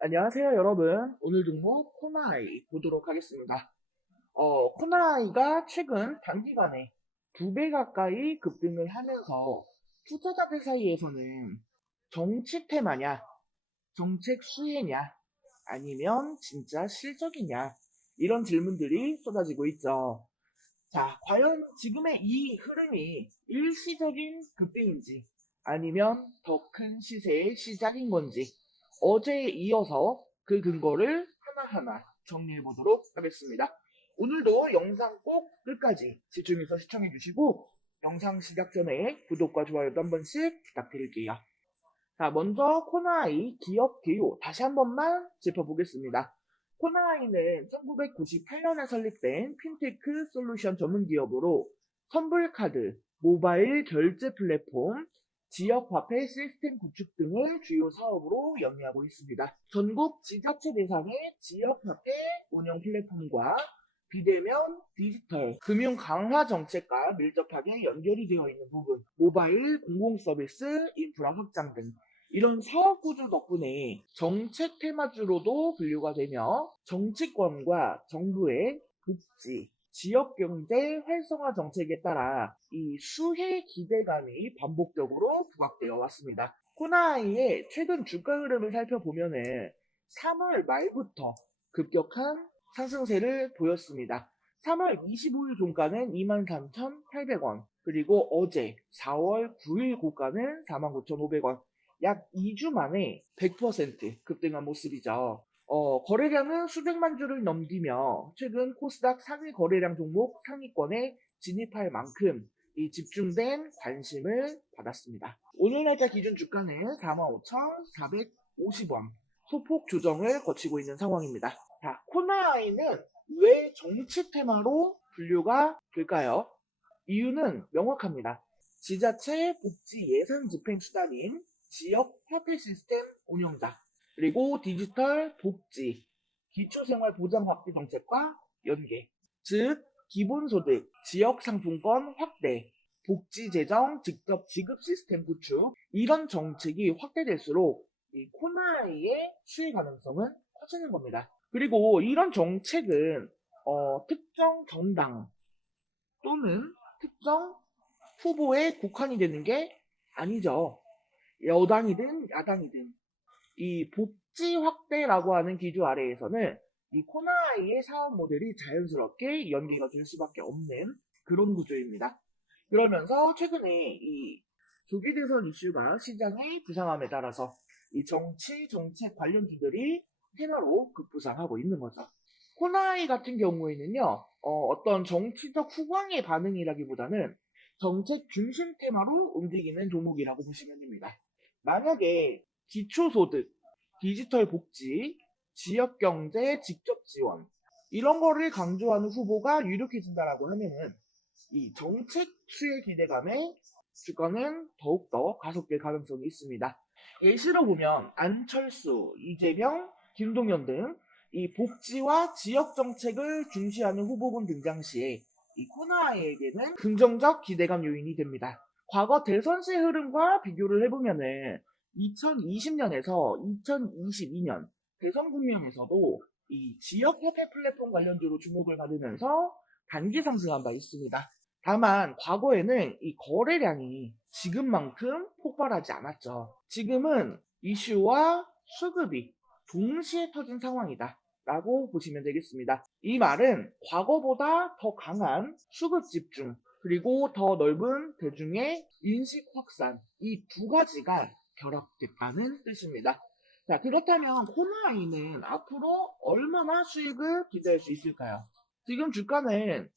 안녕하세요, 여러분. 오늘 종목 코나이 보도록 하겠습니다. 코나이가 최근 단기간에 2배 가까이 급등을 하면서 투자자들 사이에서는 정치 테마냐, 정책 수혜냐, 아니면 진짜 실적이냐, 이런 질문들이 쏟아지고 있죠. 자, 과연 지금의 이 흐름이 일시적인 급등인지 아니면 더 큰 시세의 시작인 건지 어제에 이어서 그 근거를 하나하나 정리해 보도록 하겠습니다. 오늘도 영상 꼭 끝까지 집중해서 시청해 주시고 영상 시작 전에 구독과 좋아요도 한 번씩 부탁드릴게요. 자, 먼저 코나이 기업 개요 다시 한 번만 짚어보겠습니다. 코나이는 1998년에 설립된 핀테크 솔루션 전문 기업으로 선불카드, 모바일 결제 플랫폼, 지역화폐 시스템 구축 등을 주요 사업으로 영위하고 있습니다. 전국 지자체 대상의 지역화폐 운영 플랫폼과 비대면 디지털 금융 강화 정책과 밀접하게 연결이 되어 있는 부분, 모바일 공공 서비스 인프라 확장 등 이런 사업 구조 덕분에 정책 테마주로도 분류가 되며 정치권과 정부의 복지, 지역 경제 활성화 정책에 따라 이 수혜 기대감이 반복적으로 부각되어 왔습니다. 코나이의 최근 주가 흐름을 살펴보면은 3월 말부터 급격한 상승세를 보였습니다. 3월 25일 종가는 23,800원, 그리고 어제 4월 9일 고가는 49,500원, 약 2주 만에 100% 급등한 모습이죠. 거래량은 수백만 주를 넘기며 최근 코스닥 상위 거래량 종목 상위권에 진입할 만큼 이 집중된 관심을 받았습니다. 오늘 날짜 기준 주가는 45,450원 소폭 조정을 거치고 있는 상황입니다. 자, 코나아이는 왜 정치 테마로 분류가 될까요? 이유는 명확합니다. 지자체 복지 예산 집행 수단인 지역 화폐 시스템 운영자, 그리고 디지털 복지, 기초생활보장 확대 정책과 연계, 즉 기본소득, 지역상품권 확대, 복지재정 직접 지급 시스템 구축, 이런 정책이 확대될수록 이 코나이의 수혜 가능성은 커지는 겁니다. 그리고 이런 정책은 특정 정당 또는 특정 후보에 국한이 되는 게 아니죠. 여당이든 야당이든 이 복지 확대라고 하는 기조 아래에서는 이 코나이의 사업 모델이 자연스럽게 연계가 될 수밖에 없는 그런 구조입니다. 그러면서 최근에 이 조기 대선 이슈가 시장의 부상함에 따라서 이 정치 정책 관련주들이 테마로 급부상하고 있는 거죠. 코나이 같은 경우에는요, 어떤 정치적 후광의 반응이라기보다는 정책 중심 테마로 움직이는 종목이라고 보시면 됩니다. 만약에 기초소득, 디지털 복지, 지역경제 직접 지원, 이런 거를 강조하는 후보가 유력해진다라고 하면은 이 정책 수혜 기대감에 주가는 더욱더 가속될 가능성이 있습니다. 예시로 보면 안철수, 이재명, 김동연 등 이 복지와 지역 정책을 중시하는 후보군 등장 시에 이 코나에게는 긍정적 기대감 요인이 됩니다. 과거 대선 시 흐름과 비교를 해보면은 2020년에서 2022년 대선 국면에서도 이 지역 화폐 플랫폼 관련주로 주목을 받으면서 단기 상승한 바 있습니다. 다만 과거에는 이 거래량이 지금만큼 폭발하지 않았죠. 지금은 이슈와 수급이 동시에 터진 상황이다 라고 보시면 되겠습니다. 이 말은 과거보다 더 강한 수급 집중 그리고 더 넓은 대중의 인식 확산, 이 두 가지가 결합됐다는 뜻입니다. 자, 그렇다면 코나이는 앞으로 얼마나 수익을 기대할 수 있을까요? 지금 주가는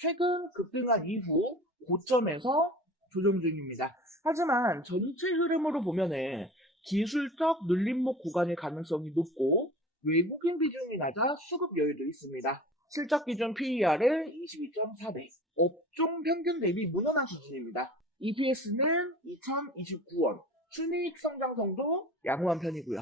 최근 급등한 이후 고점에서 조정 중입니다. 하지만 전체 흐름으로 보면은 기술적 눌림목 구간의 가능성이 높고 외국인 비중이 낮아 수급 여유도 있습니다. 실적 기준 PER은 22.4배, 업종 평균 대비 무난한 수준입니다. EPS는 2029원, 순이익 성장성도 양호한 편이고요.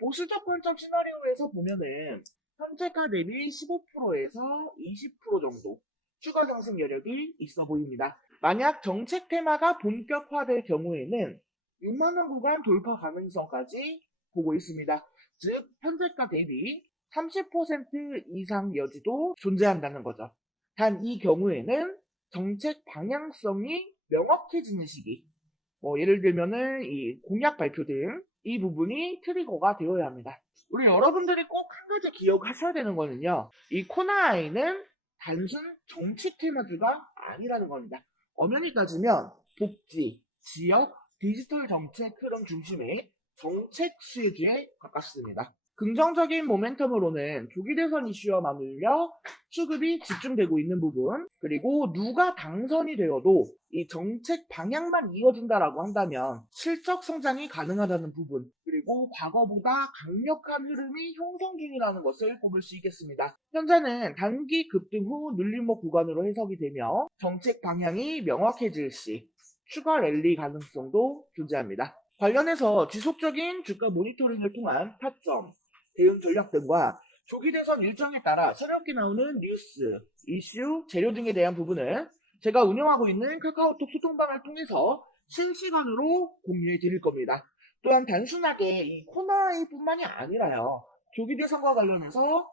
보수적 관점 시나리오에서 보면은 현재가 대비 15%에서 20% 정도 추가 상승 여력이 있어 보입니다. 만약 정책 테마가 본격화될 경우에는 6만원 구간 돌파 가능성까지 보고 있습니다. 즉 현재가 대비 30% 이상 여지도 존재한다는 거죠. 단 이 경우에는 정책 방향성이 명확해지는 시기, 예를 들면은 이 공약 발표 등 이 부분이 트리거가 되어야 합니다. 우리 여러분들이 꼭 한 가지 기억하셔야 되는 거는요. 이 코나아이는 단순 정치 테마주가 아니라는 겁니다. 엄연히 따지면 복지, 지역, 디지털 정책 흐름 중심의 정책 수익에 가깝습니다. 긍정적인 모멘텀으로는 조기 대선 이슈와 맞물려 수급이 집중되고 있는 부분, 그리고 누가 당선이 되어도 이 정책 방향만 이어진다라고 한다면 실적 성장이 가능하다는 부분, 그리고 과거보다 강력한 흐름이 형성 중이라는 것을 꼽을 수 있겠습니다. 현재는 단기 급등 후 눌림목 구간으로 해석이 되며 정책 방향이 명확해질 시 추가 랠리 가능성도 존재합니다. 관련해서 지속적인 주가 모니터링을 통한 타점, 대응 전략 등과 조기 대선 일정에 따라 새롭게 나오는 뉴스, 이슈, 재료 등에 대한 부분을 제가 운영하고 있는 카카오톡 소통방을 통해서 실시간으로 공유해 드릴 겁니다. 또한 단순하게 이 코나이뿐만이 아니라요. 조기 대선과 관련해서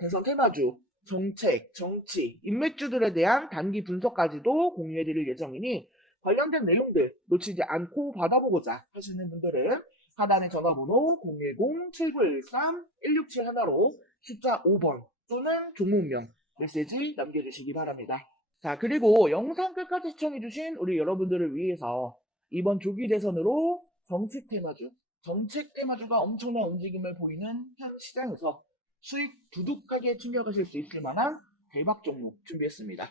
대선 테마주, 정책, 정치, 인맥주들에 대한 단기 분석까지도 공유해 드릴 예정이니 관련된 내용들 놓치지 않고 받아보고자 하시는 분들은 하단의 전화번호 010-7913-1671로 숫자 5번 또는 종목명 메시지 남겨주시기 바랍니다. 자, 그리고 영상 끝까지 시청해주신 우리 여러분들을 위해서 이번 조기 대선으로 정책 테마주가 엄청난 움직임을 보이는 현 시장에서 수익 두둑하게 챙겨가실 수 있을 만한 대박 종목 준비했습니다.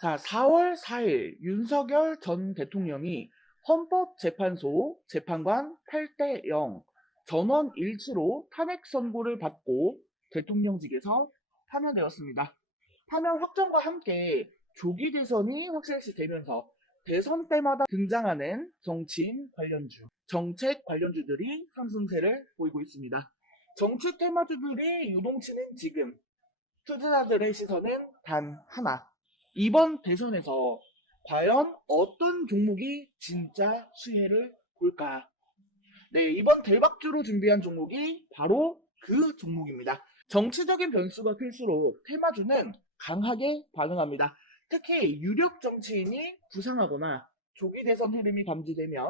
자, 4월 4일 윤석열 전 대통령이 헌법재판소 재판관 8대0 전원 일치로 탄핵 선고를 받고 대통령직에서 파면되었습니다. 파면 확정과 함께 조기 대선이 확실시 되면서 대선 때마다 등장하는 정치인 관련주, 정책 관련주들이 상승세를 보이고 있습니다. 정치 테마주들이 유동치는 지금 투자자들의 시선은 단 하나. 이번 대선에서 과연 어떤 종목이 진짜 수혜를 볼까? 네, 이번 대박주로 준비한 종목이 바로 그 종목입니다. 정치적인 변수가 클수록 테마주는 강하게 반응합니다. 특히 유력 정치인이 부상하거나 조기 대선 흐름이 감지되면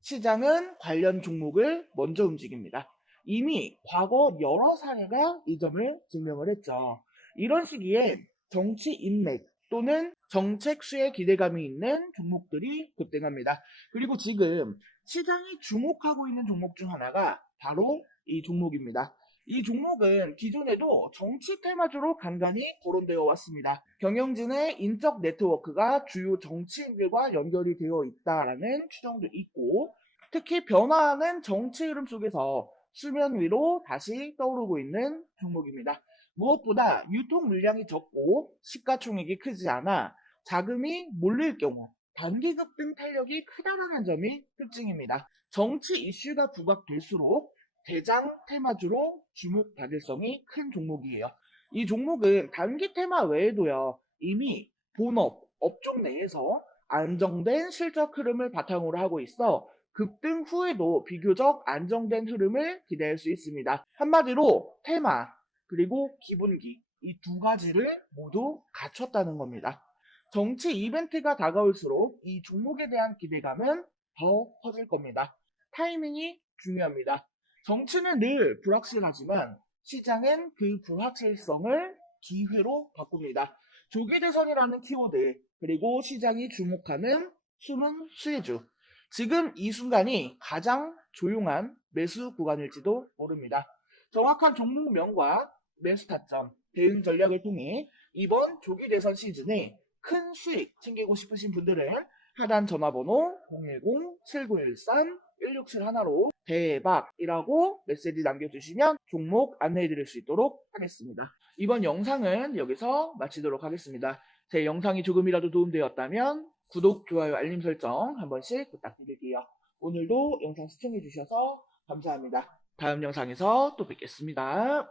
시장은 관련 종목을 먼저 움직입니다. 이미 과거 여러 사례가 이 점을 증명을 했죠. 이런 시기에 정치 인맥 또는 정책 수에 기대감이 있는 종목들이 급등합니다. 그리고 지금 시장이 주목하고 있는 종목 중 하나가 바로 이 종목입니다. 이 종목은 기존에도 정치 테마주로 간간히 거론되어 왔습니다. 경영진의 인적 네트워크가 주요 정치인들과 연결이 되어 있다라는 추정도 있고, 특히 변화하는 정치 흐름 속에서 수면 위로 다시 떠오르고 있는 종목입니다. 무엇보다 유통 물량이 적고 시가총액이 크지 않아 자금이 몰릴 경우 단기 급등 탄력이 크다라는 점이 특징입니다. 정치 이슈가 부각될수록 대장 테마주로 주목 가능성이 큰 종목이에요. 이 종목은 단기 테마 외에도요, 이미 본업, 업종 내에서 안정된 실적 흐름을 바탕으로 하고 있어 급등 후에도 비교적 안정된 흐름을 기대할 수 있습니다. 한마디로 테마, 그리고 기본기, 이 두 가지를 모두 갖췄다는 겁니다. 정치 이벤트가 다가올수록 이 종목에 대한 기대감은 더 커질 겁니다. 타이밍이 중요합니다. 정치는 늘 불확실하지만 시장은 그 불확실성을 기회로 바꿉니다. 조기 대선이라는 키워드, 그리고 시장이 주목하는 숨은 수혜주. 지금 이 순간이 가장 조용한 매수 구간일지도 모릅니다. 정확한 종목명과 매수 타점, 대응 전략을 통해 이번 조기 대선 시즌에 큰 수익 챙기고 싶으신 분들은 하단 전화번호 010-7913-1671로 대박이라고 메시지 남겨주시면 종목 안내해드릴 수 있도록 하겠습니다. 이번 영상은 여기서 마치도록 하겠습니다. 제 영상이 조금이라도 도움되었다면 구독, 좋아요, 알림 설정 한 번씩 부탁드릴게요. 오늘도 영상 시청해주셔서 감사합니다. 다음 영상에서 또 뵙겠습니다.